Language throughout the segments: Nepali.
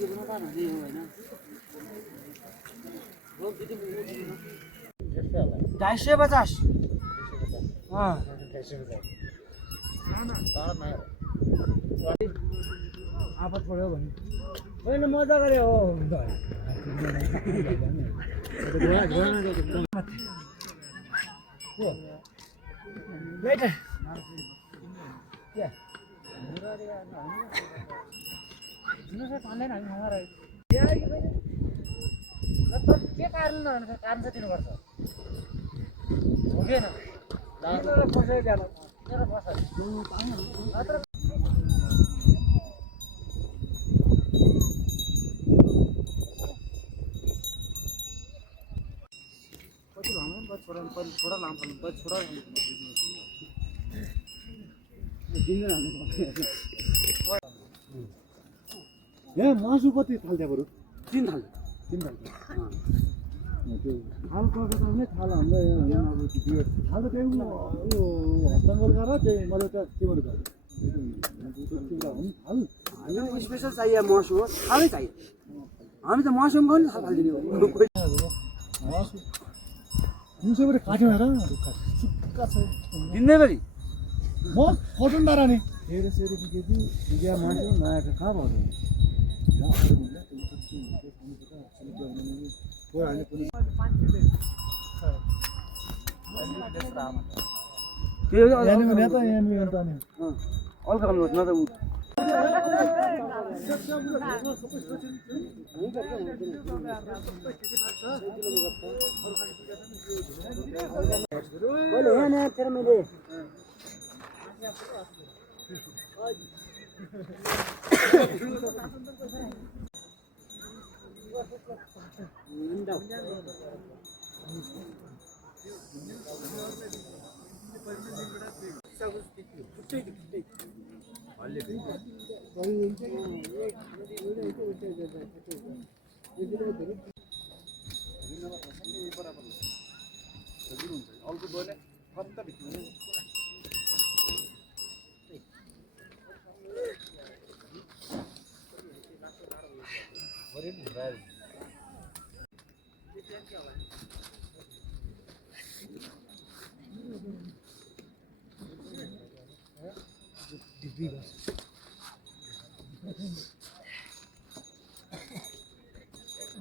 $250 आफत पऱ्यो भने होइन मजा गरे हो के कारण चाहिँ दिनुपर्छ हो कि छोरा मासु कति थाल्छ बरु 3 थाल त्यो थाल प्रकारले थाल हाम्रो अब त्यो थाल त यो हस्ताङ्गर गरेर चाहिँ मलाई त के गर्नु पर्छ थाल हामी स्पेशल चाहियो मासु हो थालै चाहियो हामी त मासुमा पनि थाल हाल्दिने हो मासु 200 रुपैयाँ काट्यो र सुक्का छ दिन्दै पनि म कटन दारा नि 1300 रुपैयाँ केजी बिगा मासु नआएको खा भयो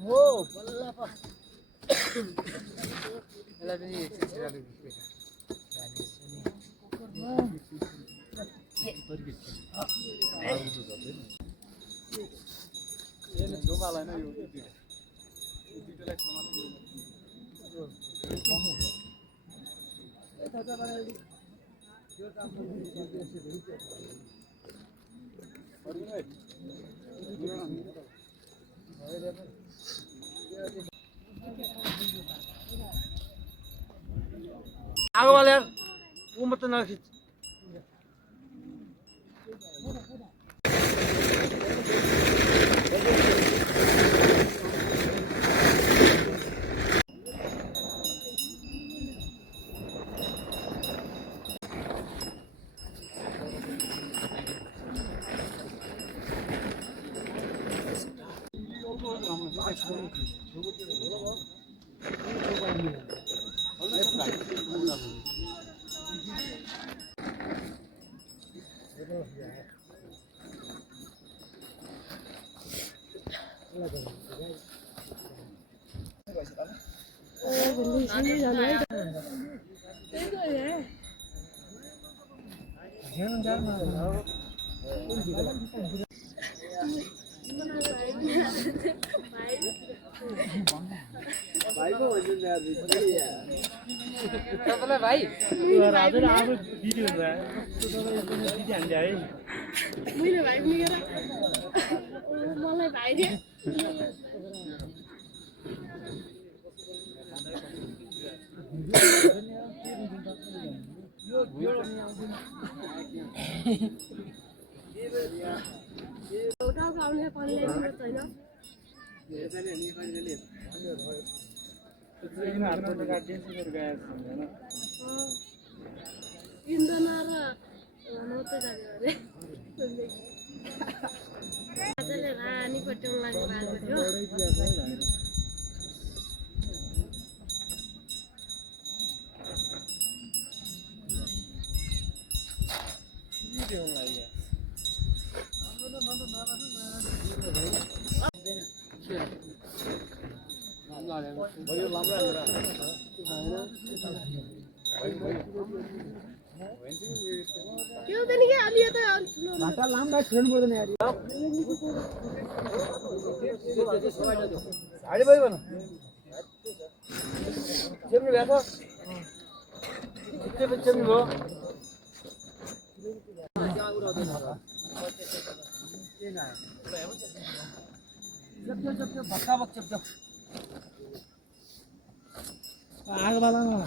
हो बल्ल पा यसलाई पनि छिराले भित्रेका आगो वाले यार वो मत ना खींच भाई मैले भाइ पनि गेर मलाई भाइ दे एउटा गाउँले पल्ले छैन इंधन र नौते जाने आजले रानी पट्याउन लाग्नु थियो त्यो पनि के अलि त भाटा लामडा खेल्नु पर्दैन यार हाडी भयो भन चेप्नु भ्याएको चेप्नु भयो चेप्यो भक्का भक् चेप्यो आगो बालामा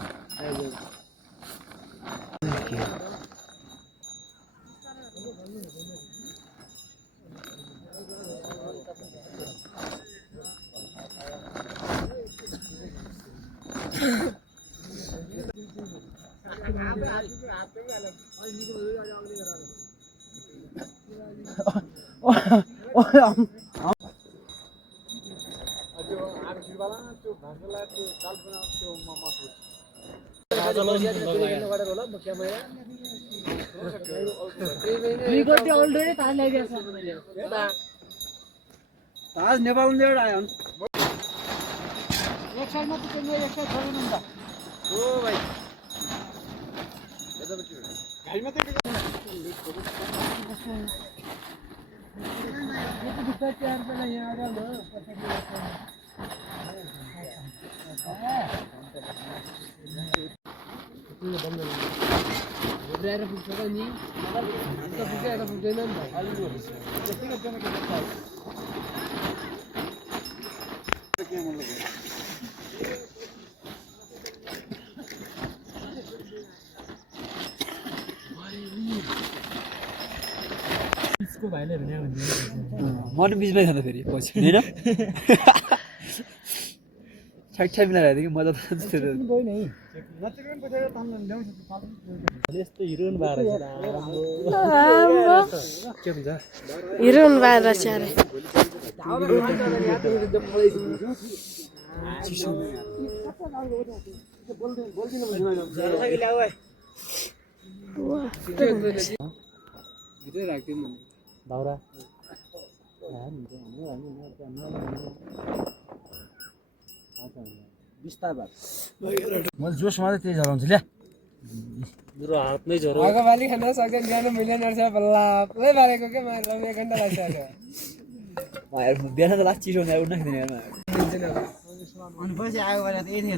ताज नेपाल आयो एक साइड मात्र चाहिँ एक साइड छोड्नु नि त ओ भाइ गाडीमा त उब्राएर पुग्छ त नि अन्त पुगेर पुग्दैन नि त अलि त्यस्तै गर्दैन के मतलब इसको भाइले भने म त बिचमै खाँदा फेरि पछि हैन छाइछाइ मिलाएर कि मजा त गयो नि नचेकन पछाडि ताम्न ल्याउँछ यस्तो हिरोइन बार के भन्छ हिरोइन बार चारे भित्रै राख्दिउँ नि दाउरा मैले जोसमा चाहिँ त्यही झराउँछु ल्या मेरो हातमै झरो आगो बाली खान सक्दैन जानु मिलेन रहेछ बल्ला पुरै बारेको के मैले 1 घण्टा लाग्छ बिहान त लास्ट चिसो खाएर उठ्न खिँदैन अनि पछि आगो बाली त यही थियो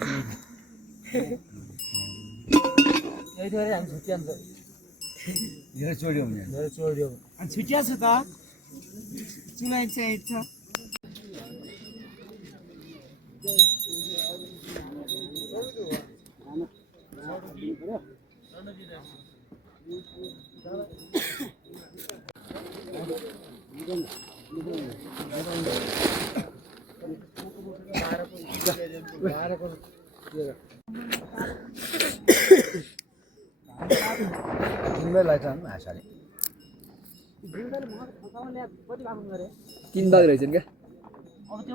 यही थियो हामी छुट्यान्छ धेरै चोड्यो भने धेरै चोड्यो अनि छुट्या छु त चुनाइ चाहिँ छ तीन भाग रहेछन् क्या अब त्यो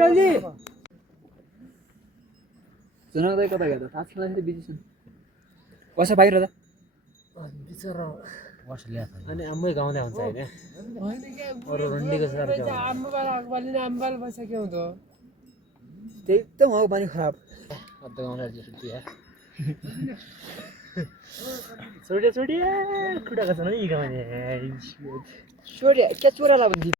दुईजना जनाउँदै कता गयो त थाहा छैन बिजी छन् कसै बाहिर त बिचरा वर्ष ल्याएको अनि आम्मै गाउँदै हुन्छ हैन अरु रन्डीको सर के आम्मा बाल अगबाली न आम्बाल बसेको हुँदो त्यही त उहाँको पानी खराब अद्ध गाउँदा जस्तो यार छोडिया खुडा छ नि गाउने छोडिया के चोराला भन्दी